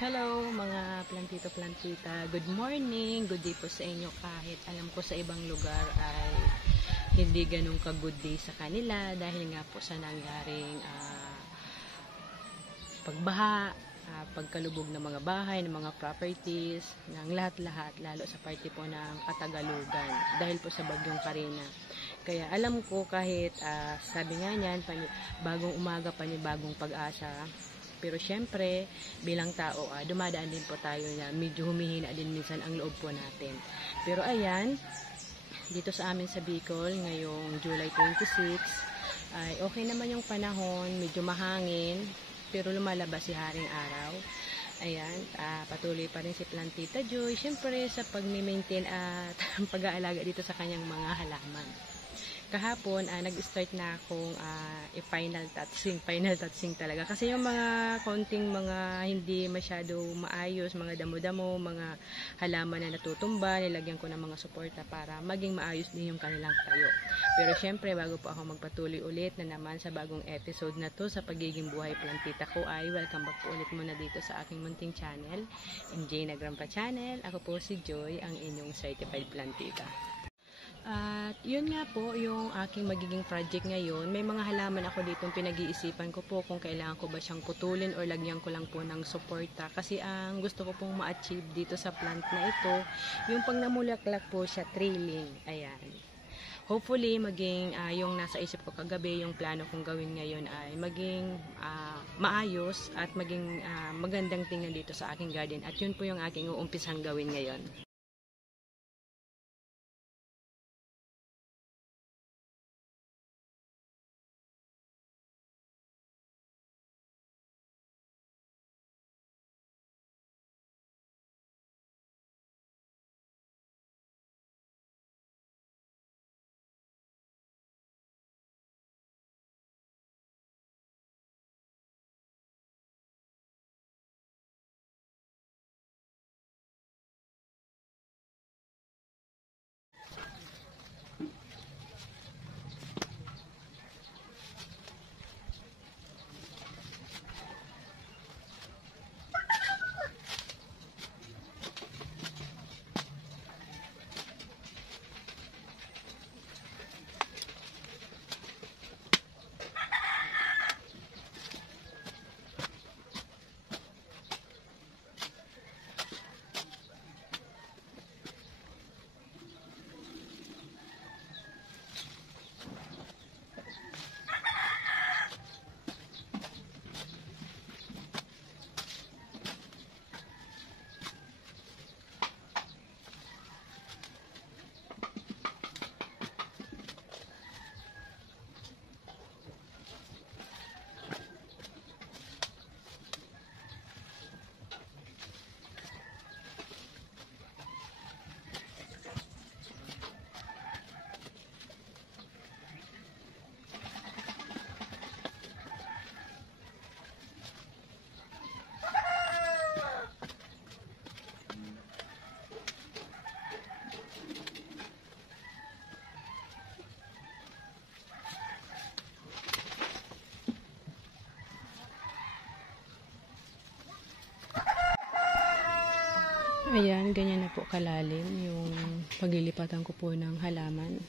Hello mga plantito-plantita, good morning, good day po sa inyo kahit alam ko sa ibang lugar ay hindi ganun ka good day sa kanila dahil nga po sa nangyaring pagbaha, pagkalubog ng mga bahay, ng mga properties, ng lahat-lahat lalo sa parte po ng Katagalugan dahil po sa bagyong Karina. Kaya alam ko kahit sabi nga niyan, bagong umaga, panibagong pag-asa. Pero syempre, bilang tao, dumadaan din po tayo na medyo humihina din minsan ang loob po natin. Pero ayan, dito sa amin sa Bicol, ngayong July 26, ay okay naman yung panahon, medyo mahangin, pero lumalabas si Haring Araw. Ayan, patuloy pa rin si Plantita Joy, syempre sa pag-maintain at pag-aalaga dito sa kanyang mga halaman. Kahapon, nag-start na akong final touching talaga. Kasi yung mga konting mga hindi masyado maayos, mga damo-damo, mga halaman na natutumba, nilagyan ko ng mga suporta para maging maayos din yung kanilang tayo. Pero syempre, bago po ako magpatuloy ulit na naman sa bagong episode na to sa Pagiging Buhay Plantita ko ay welcome back po ulit muna dito sa aking munting channel, MJ Nagrampa Channel. Ako po si Joy, ang inyong certified plantita. At yun nga po yung aking magiging project ngayon. May mga halaman ako ditong pinag-iisipan ko po kung kailangan ko ba siyang putulin or lagyan ko lang po ng suporta. Kasi ang gusto ko pong ma-achieve dito sa plant na ito, yung pag namulaklak po siya, trailing. Ayan. Hopefully, maging yung nasa isip ko kagabi, yung plano kong gawin ngayon ay maging maayos at maging magandang tingnan dito sa aking garden. At yun po yung aking uumpisang gawin ngayon. Ayan, ganyan na po kalalim yung paglilipatan ko po ng halaman.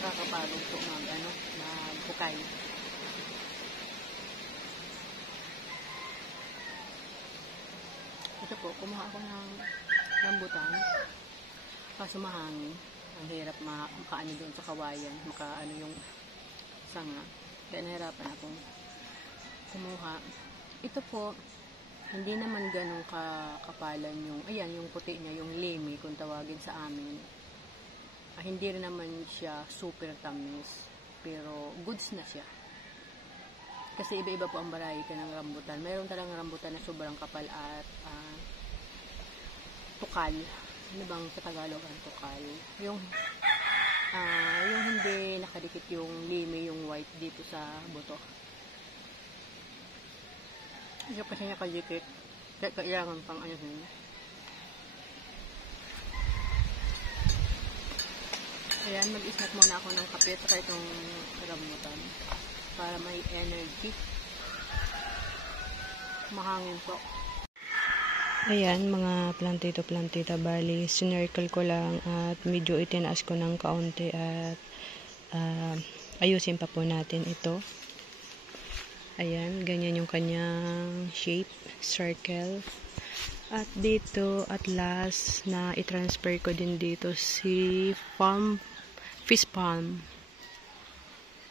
nakakapagod po magpukay. Ito po, kumuha ako ng rambutan. Kaso mahangin. Ang hirap makaano doon sa kawayan. Makaano yung sanga. Kaya nahirapan akong kumuha. Ito po, hindi naman ganun kakapalan yung, ayan, yung puti niya, yung limi, kung tawagin sa amin. Hindi rin naman siya super tamis. Pero goods na siya. Kasi iba-iba po ang variety ng rambutan. Mayroon talagang rambutan na sobrang kapal at tukal. Ano bang sa Tagalog ang tukal? Yung hindi nakadikit yung limi, yung white dito sa buto. Yung kasi nakadikit. Kaya kailangan pang ano yun. Ayan, mag-snack muna ako ng kape at itong rambutan para may energy. Mahangin po. Ayan, mga plantito-plantita, bali, sinircle ko lang at medyo itinaas ko ng kaunti at ayusin pa po natin ito. Ayan, ganyan yung kanyang shape, circle. At dito, at last, na i-transfer ko din dito si fish palm.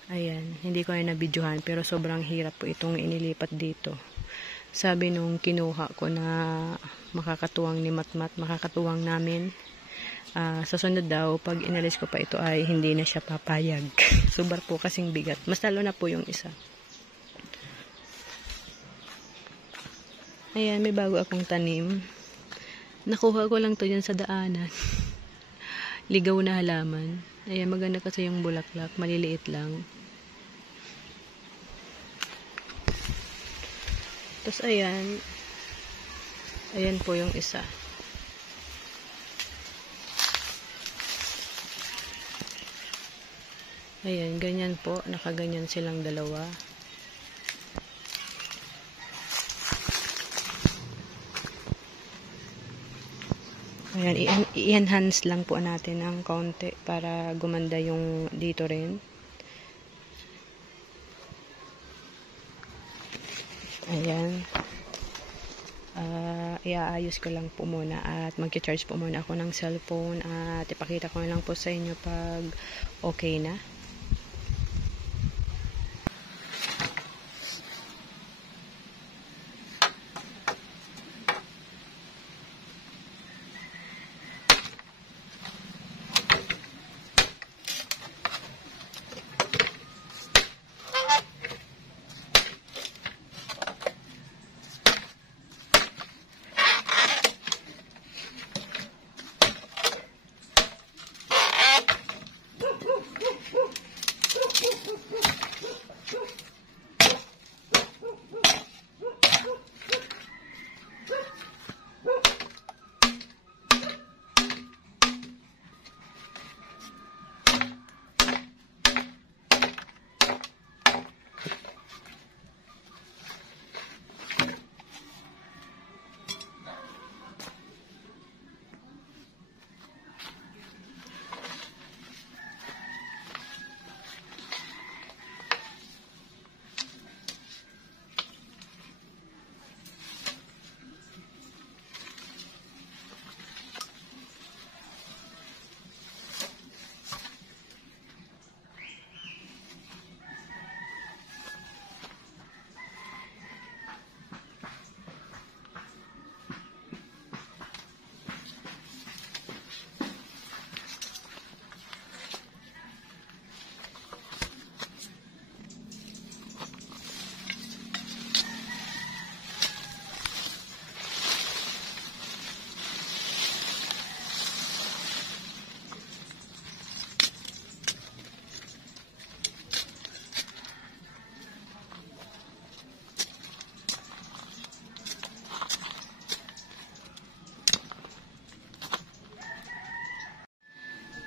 Ayan, hindi ko na nabidyohan pero sobrang hirap po itong inilipat dito. Sabi nung kinuha ko na makakatuwang ni Matmat, makakatuwang namin, sa sunod daw, pag inalis ko pa ito ay hindi na siya papayag. Sobrang po kasing bigat. Mas lalo na po yung isa. Ayan, may bago akong tanim. Nakuha ko lang to dyan sa daanan. Ligaw na halaman. Ayan, maganda kasi yung bulaklak. Maliliit lang. Tapos ayan. Ayan po yung isa. Ayan, ganyan po. Nakaganyan silang dalawa. Ayan, i-enhance lang po natin ng kaunti para gumanda yung dito rin. Ayan. Iaayos ko lang po muna at mag-charge po muna ako ng cellphone at ipakita ko lang po sa inyo pag okay na.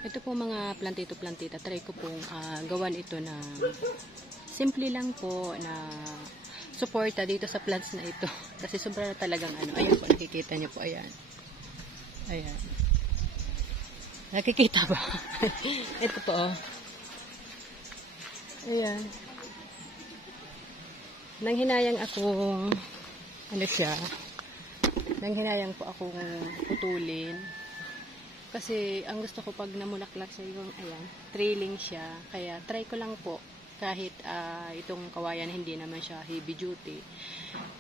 Ito po mga plantito-plantita, try ko pong gawan ito na simple lang po na suporta dito sa plants na ito. Kasi sobra na talagang ano. Ayan po, nakikita niyo po, ayan. Ayan. Nakikita ba? Ito po, oh. Ayan. Nanghinayang akong, ano siya, nanghinayang po akong putulin. Kasi ang gusto ko pag namulaklak sa yung, ayan, trailing siya. Kaya try ko lang po. Kahit itong kawayan hindi naman siya heavy duty.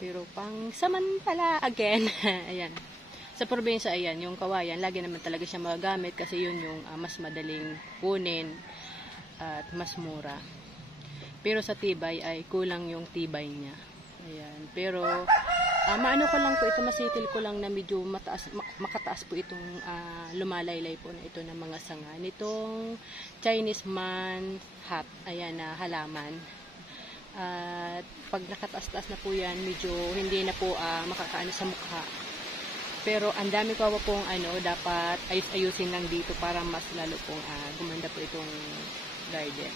Pero pang samantala again, ayan. Sa probinsya, ayan, yung kawayan, lagi naman talaga siya magagamit kasi yun yung mas madaling kunin at mas mura. Pero sa tibay ay kulang yung tibay niya. Ayan. Pero maano ko lang po ito, masitil ko lang na medyo makataas po itong lumalaylay po na ito ng mga sanga. Nitong Chinese man hat, ayan na halaman. At pag nakataas-taas na po yan, medyo hindi na po makakaano sa mukha. Pero ang dami ko pong dapat ayus-ayusin lang dito para mas lalo pong gumanda po itong garden.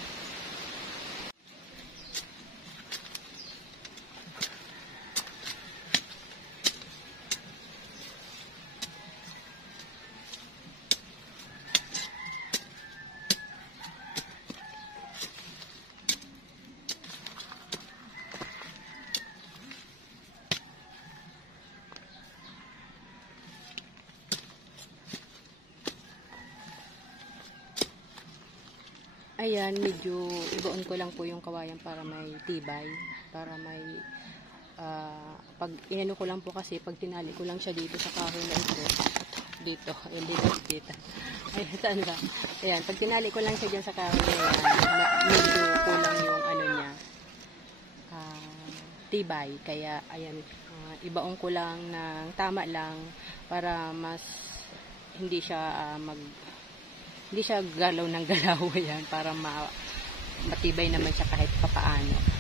Ayan, medyo ibaon ko lang po yung kawayan para may tibay, para may pag inano ko lang po kasi pag tinali ko lang siya dito sa kahoy na ito, dito, hindi dito. Ayan, saan ba? Ayan, pag tinali ko lang siya dyan sa kahoy na yan, medyo kulang yung ano niya, tibay. Kaya, ayan, ibaon ko lang ng tama lang para mas hindi siya hindi siya galaw ng galaw yan para matibay naman siya kahit papaano.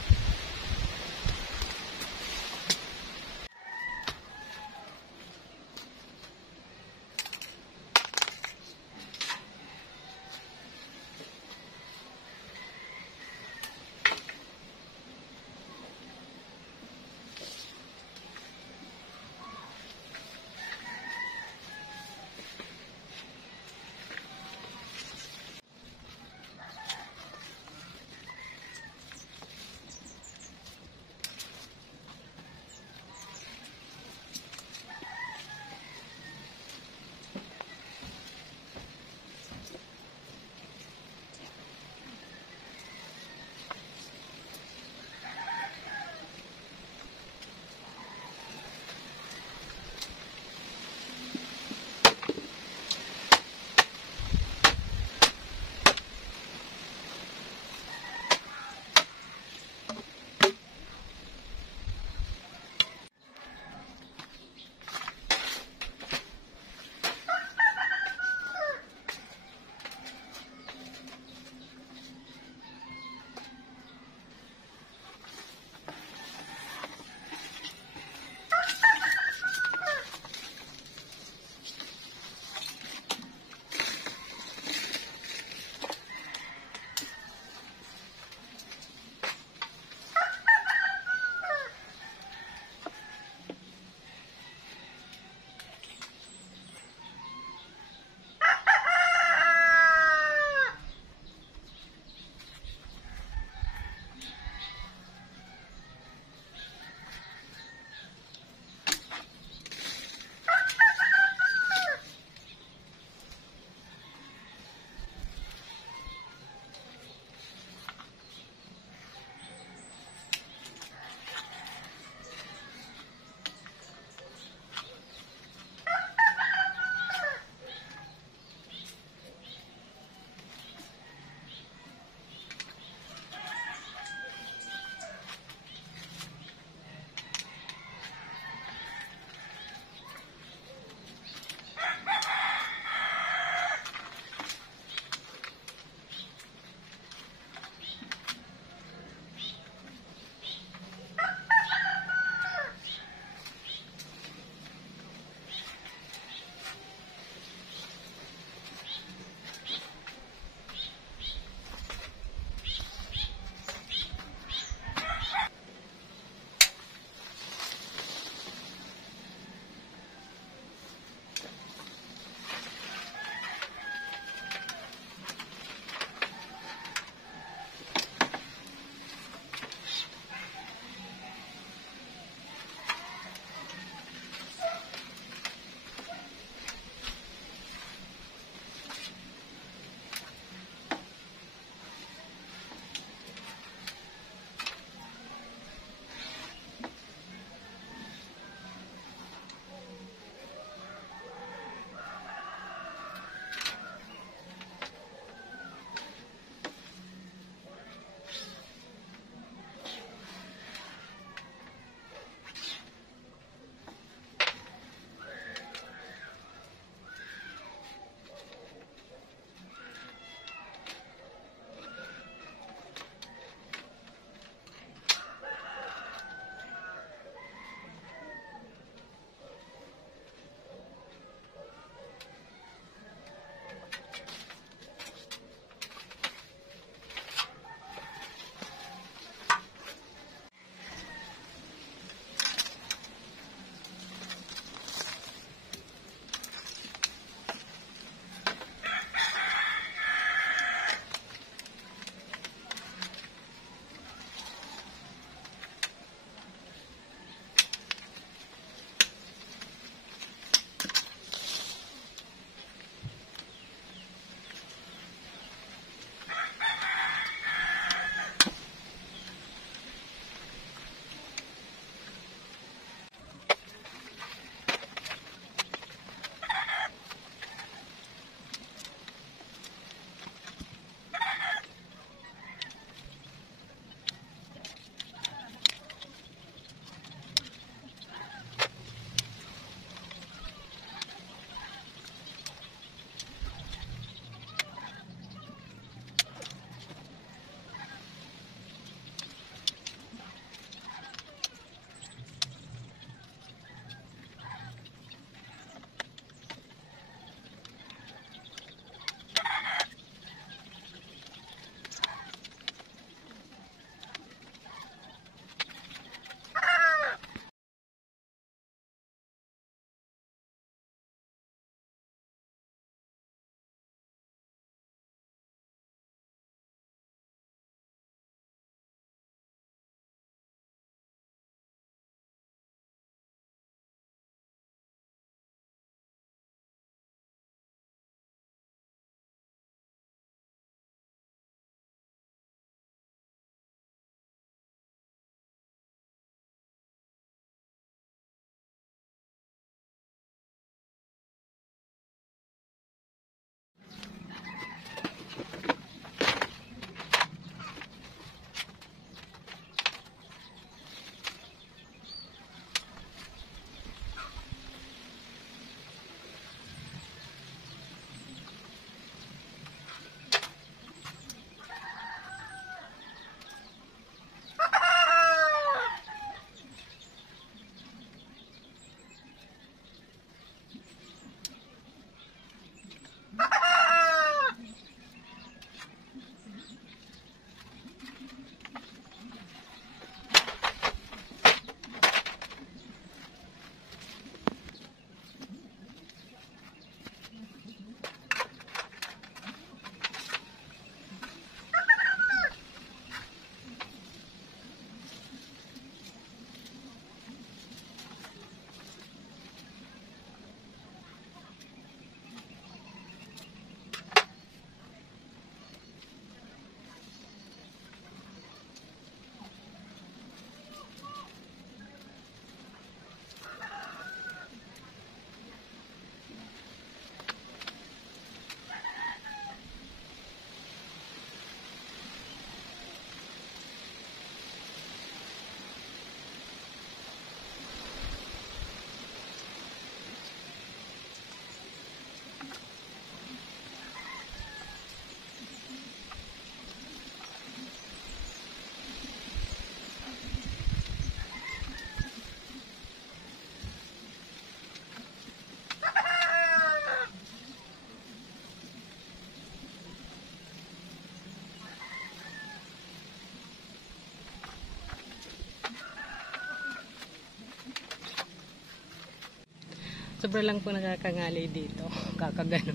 Sobra lang po nakakangalay dito. Kakagano.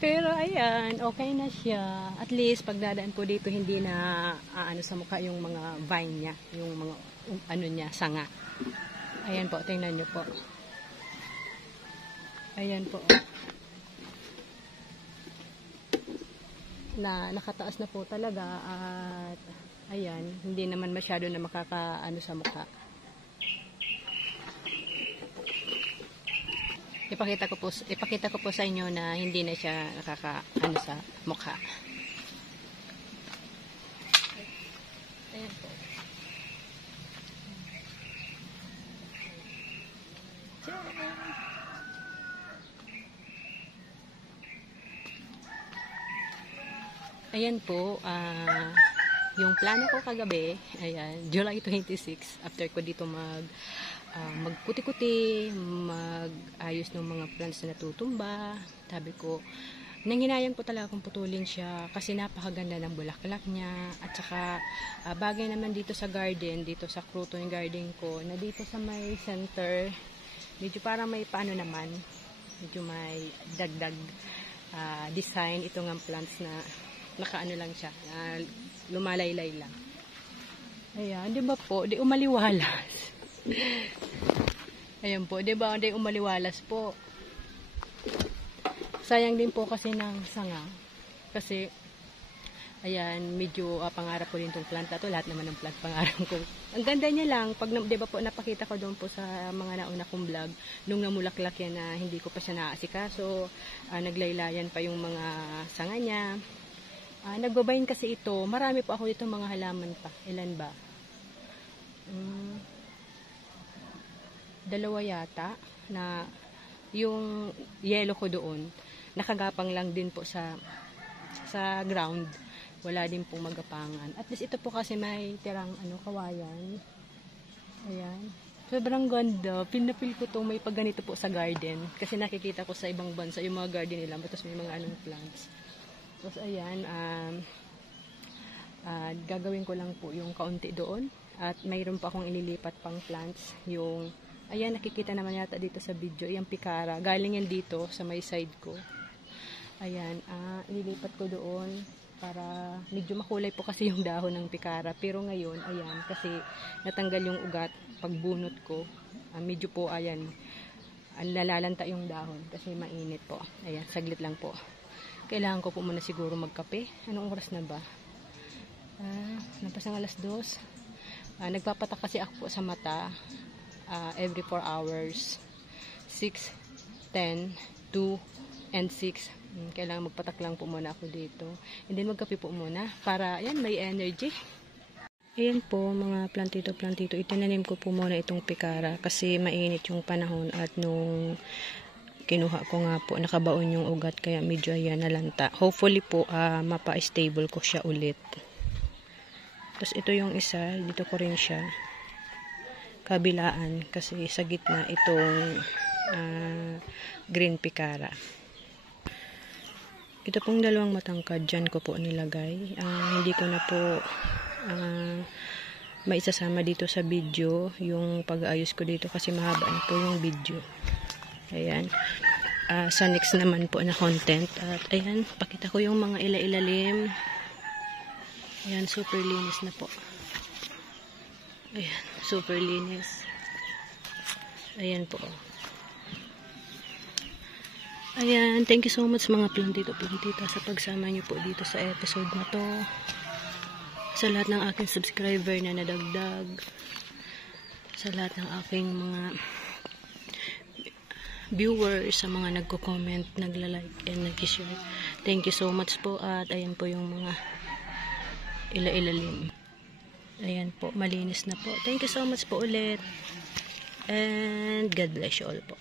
Pero ayan, okay na siya. At least pag dadaan po dito hindi na ano sa mukha yung mga vine niya, yung mga ano niya, sanga. Ayan po, tingnan niyo po. Ayan po. Na nakataas na po talaga at ayan, hindi naman masyado na makakaano sa mukha. Ipakita ko po sa inyo na hindi na siya nakakaano sa mukha. Ayan po. Ayan po, yung plano ko kagabi, ayan, July 26, after ko dito magputi-kuti, mag-ayos ng mga plants na natutumba. Sabi ko, nanghinayang ko talaga kung putulin siya kasi napakaganda ng bulaklak niya. At saka, bagay naman dito sa garden, dito sa crouton garden ko, na dito sa may center, medyo parang may paano naman, medyo may dagdag design. Ito ng plants na nakaano lang siya, lumalaylay lang. Ayan, di ba po, di umaliwalas. Ayan po, di ba? Hindi umaliwalas po. Sayang din po kasi ng sanga. Kasi, ayan, medyo pangarap ko din itong plant na to. Lahat naman ng plant pangarap ko. Ang ganda niya lang. Pag, di ba po, napakita ko doon po sa mga nauna kong vlog, nung namulaklak yan na hindi ko pa siya naaasikaso. Naglaylayan pa yung mga sanga niya. Nagbabayin kasi ito. Marami po ako dito mga halaman pa. Ilan ba? Dalawa yata na yung yellow ko doon nakagapang lang din po sa ground, wala din pong magapangan. At least ito po kasi may tirang kawayan. Ayan, sobrang ganda, pinapil ko to. May pag ganito po sa garden kasi nakikita ko sa ibang bansa yung mga garden nila, tapos may mga plants. Tapos ayan, gagawin ko lang po yung kaunti doon at mayroon pa akong ililipat pang plants. Yung ayan, nakikita naman yata dito sa video, yung pikara. Galing yan dito sa may side ko. Ayan, ililipat ko doon para medyo makulay po kasi yung dahon ng pikara. Pero ngayon, ayan, kasi natanggal yung ugat pagbunot ko. Medyo po, ayan, nalalanta yung dahon kasi mainit po. Ayan, saglit lang po. Kailangan ko po muna siguro magkape. Anong oras na ba? Napasang 2:00. Nagpapatak kasi ako po sa mata. Every 4 hours, 6, 10, 2, and 6. Kailangan magpatak lang po muna ako dito. And then magkape po muna para ayan, may energy. Ayan po mga plantito. Itinanim ko po muna itong pikara kasi mainit yung panahon at nung kinuha ko nga po, nakabaon yung ugat kaya medyo ayan nalanta. Hopefully po mapa-stable ko siya ulit. Tapos ito yung isa, dito ko rin siya kabilaan kasi sa gitna itong green pikara. Ito pong dalawang matangkad dyan ko po nilagay. Hindi ko na po maisasama dito sa video yung pag-aayos ko dito kasi mahaba na po yung video. Ayan. Sa next naman po na content. At ayan, pakita ko yung mga ilalim. Ayan, super linis na po. Ayan, super linis. Ayan po. Ayan, thank you so much mga plantita sa pagsama niyo po dito sa episode na to. Sa lahat ng aking subscriber na nadagdag. Sa lahat ng aking mga viewers, sa mga nagko-comment, nagla-like, and nag-share. Thank you so much po at ayan po yung mga ilalim. Ayan po, malinis na po. Thank you so much po ulit. And God bless you all po.